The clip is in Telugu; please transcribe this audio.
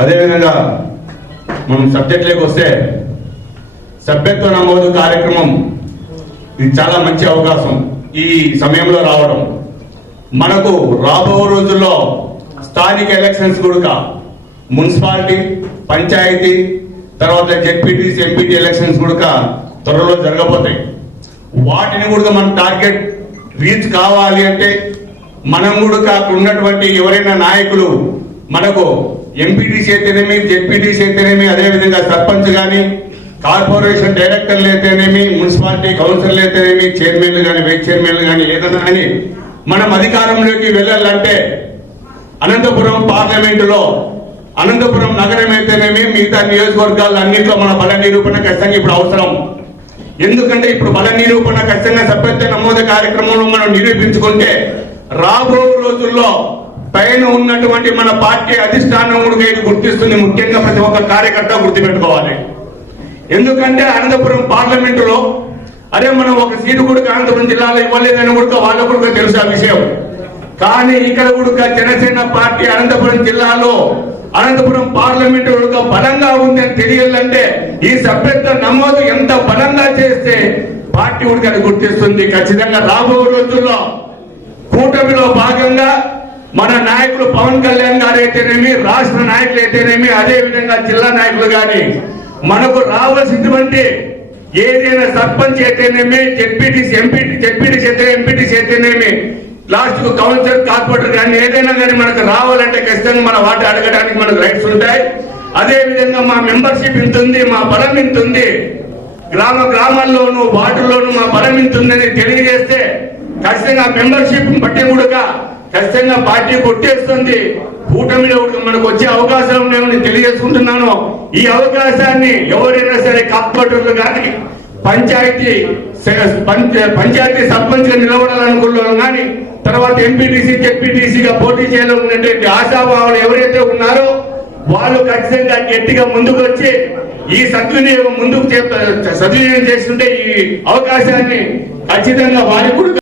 అదేవిధంగా మనం సబ్జెక్ట్లోకి వస్తే సభ్యత్వ నమోదు కార్యక్రమం ఇది చాలా మంచి అవకాశం ఈ సమయంలో రావడం. మనకు రాబో రోజుల్లో స్థానిక ఎలక్షన్స్ కూడా మున్సిపాలిటీ, పంచాయతీ, తర్వాత జెడ్పీటీసీ, ఎంపీటీ ఎలక్షన్స్ కూడా త్వరలో జరగబోతాయి. వాటిని కూడా మనం టార్గెట్ రీచ్ కావాలి అంటే మనం కూడా అక్కడ ఉన్నటువంటి ఎవరైనా నాయకులు మనకు ఎంపీటీసీ అయితేనేమి, జెడ్పీటీసీ అయితేనేమి, అదేవిధంగా సర్పంచ్ కానీ, కార్పొరేషన్ డైరెక్టర్లు అయితేనేమి, మున్సిపాలిటీ కౌన్సిలర్లు అయితేనేమి, చైర్మన్లు కానీ, వైస్ చైర్మన్లు కానీ, ఏదైనా కానీ మనం అధికారంలోకి వెళ్ళాలంటే అనంతపురం పార్లమెంటులో, అనంతపురం నగరం అయితేనేమి, మిగతా నియోజకవర్గాలు అన్నింటిలో మన బల నిరూపణ ఖచ్చితంగా ఇప్పుడు అవసరం. ఎందుకంటే ఇప్పుడు బల నిరూపణ ఖచ్చితంగా సభ్యత్వ నమోదు కార్యక్రమంలో మనం నిరూపించుకుంటే రాబో రోజుల్లో పైన ఉన్నటువంటి మన పార్టీ అధిష్టానం కూడా ఇది గుర్తిస్తుంది. ముఖ్యంగా ప్రతి ఒక్క కార్యకర్త గుర్తుపెట్టుకోవాలి. ఎందుకంటే అనంతపురం పార్లమెంటులో అదే మనం ఒక సీటు కూడా అనంతపురం జిల్లాలో ఇవ్వలేదని కూడా వాళ్ళకు కూడా తెలుసు ఆ విషయం. కానీ ఇక్కడ కూడా జనసేన పార్టీ అనంతపురం జిల్లాలో అనంతపురం పార్లమెంటు బలంగా ఉందని తెలియాలంటే ఈ సభ్యత్వ నమోదు ఎంత బలంగా చేస్తే పార్టీ కూడా గుర్తిస్తుంది. ఖచ్చితంగా రాబో రోజుల్లో కూటమిలో భాగంగా మన నాయకులు పవన్ కళ్యాణ్ గారు అయితేనేమి, రాష్ట్ర నాయకులు అయితేనేమి, అదే విధంగా జిల్లా నాయకులు కానీ మనకు రావాల్సినటువంటి ఏదైనా సర్పంచ్ అయితేనేమి, జెడ్పీటీసీ, ఎంపీటీసీ అయితేనేమి, లాస్ట్ కు కౌన్సిలర్, కార్పొరేటర్ కానీ ఏదైనా కానీ మనకు రావాలంటే ఖచ్చితంగా మన వాటి అడగడానికి మనకు రైట్స్ ఉంటాయి. అదే విధంగా మా మెంబర్షిప్ ఇంత ఉంది, మా బలం ఇంత ఉంది, గ్రామాల్లోనూ వార్డుల్లోనూ మా బలం ఇంత ఉందని తెలియజేస్తే ఖచ్చితంగా మెంబర్షిప్ బట్టి కూడా ఖచ్చితంగా పార్టీ కొట్టేస్తుంది. కూటమిలో మనకు వచ్చే అవకాశం నేను తెలియజేసుకుంటున్నాను. ఈ అవకాశాన్ని ఎవరైనా సరే కార్పొరేటర్లు కానీ, పంచాయతీ సర్పంచ్ గా నిలబడాలనుకున్నాను కానీ, తర్వాత ఎంపీటీసీ, జెడ్పీటీసీగా పోటీ చేయాలన్నటువంటి ఆశాభావాలు ఎవరైతే ఉన్నారో వాళ్ళు ఖచ్చితంగా గట్టిగా ముందుకు వచ్చి ఈ సద్వినియోగం చేసుకుంటే ఈ అవకాశాన్ని ఖచ్చితంగా వారికి కూడా